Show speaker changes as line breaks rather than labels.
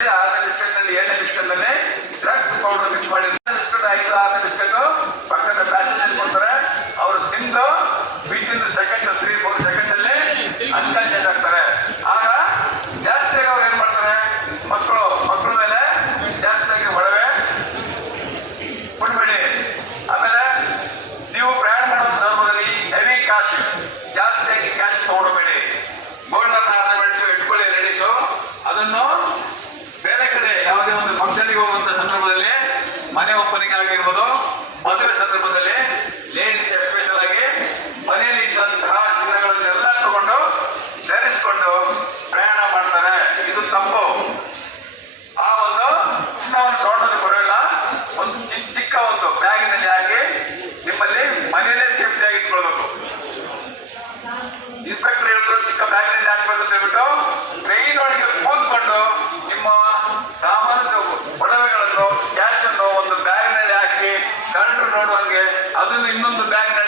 ಆರನೇ ಮಿಕ್ಸ್ ಮಾಡಿದ್ರೆ ಐದು ಪಕ್ಕದ ಕೊಡ್ತಾರೆ ಅವರು ತಿಂದು ಸೆಕೆಂಡ್ ತ್ರೀ ಫೋರ್ ಸೆಕೆಂಡ್ ಅಲ್ಲಿ ಆಗ್ತಾರೆ ಆಗ ಅವ್ರು ಏನ್ ಮಾಡ್ತಾರೆ ಮಕ್ಕಳು ಮಕ್ಕಳ ಮೇಲೆ ಕೊಡ್ಬೇಡಿ ಆಮೇಲೆ ನೀವು ಪ್ರಯಾಣ ಮಾಡೋ ಸಂದರ್ಭದಲ್ಲಿ ಹೆವಿ ಕ್ಯಾಶ್ ಜಾಸ್ತಿಯಾಗಿ ಕ್ಯಾಶ್ ತಗೊಳ್ಬೇಡಿ ಗೋಲ್ಡ್ ಅನ್ನ ಆರ್ನಮೆಂಟ್ಸ್ ಇಟ್ಕೊಳ್ಳಿ ಲೇಡೀಸು ಅದನ್ನು ಮದುವೆ ಸಂದರ್ಭದಲ್ಲಿ ಲೇಡೀಸ್ ಎಸ್ಪೆಷಲ್ ಆಗಿ ಮನೆಯಲ್ಲಿ ಇದ್ದಂತಹ ಚಿನ್ನಗಳನ್ನೆಲ್ಲ ತಗೊಂಡು ಧರಿಸಿಕೊಂಡು ಪ್ರಯಾಣ ಮಾಡ್ತಾರೆ. ಇದು ತಪ್ಪು. ಆ ಒಂದು ಚಿನ್ನವನ್ನು ತಗೊಂಡೋದು ಬರೋಲ್ಲ ಒಂದು ಚಿಕ್ಕ ಒಂದು ಬ್ಯಾಗಿನಲ್ಲಿ ಹಾಕಿ ನಿಮ್ಮಲ್ಲಿ ಮನೆಯಲ್ಲೇ ಸೇಫ್ಟಿಯಾಗಿ ಇಟ್ಕೊಳ್ಬೇಕು. ಇನ್ಸ್ಪೆಕ್ಟರ್ ಹೇಳಿದ್ರು ಚಿಕ್ಕ ಬ್ಯಾಗಿನಲ್ಲಿ ಹಾಕ್ಬೇಕು ಅಂತ ಹೇಳ್ಬಿಟ್ಟು ಟ್ರೈನ್ ಒಳಗೆ ಕೂತ್ಕೊಂಡು ನಿಮ್ಮ ಸಾಮಾನ್ಯ ಒಡವೆಗಳನ್ನು ಕ್ಯಾಶ್ ಅನ್ನು ಒಂದು ಬ್ಯಾಗ್ನಲ್ಲಿ ಹಾಕಿ ಕಳ್ಳರು ನೋಡುವಂಗೆ ಅದನ್ನು ಇನ್ನೊಂದು ಬ್ಯಾಗ್ನಲ್ಲಿ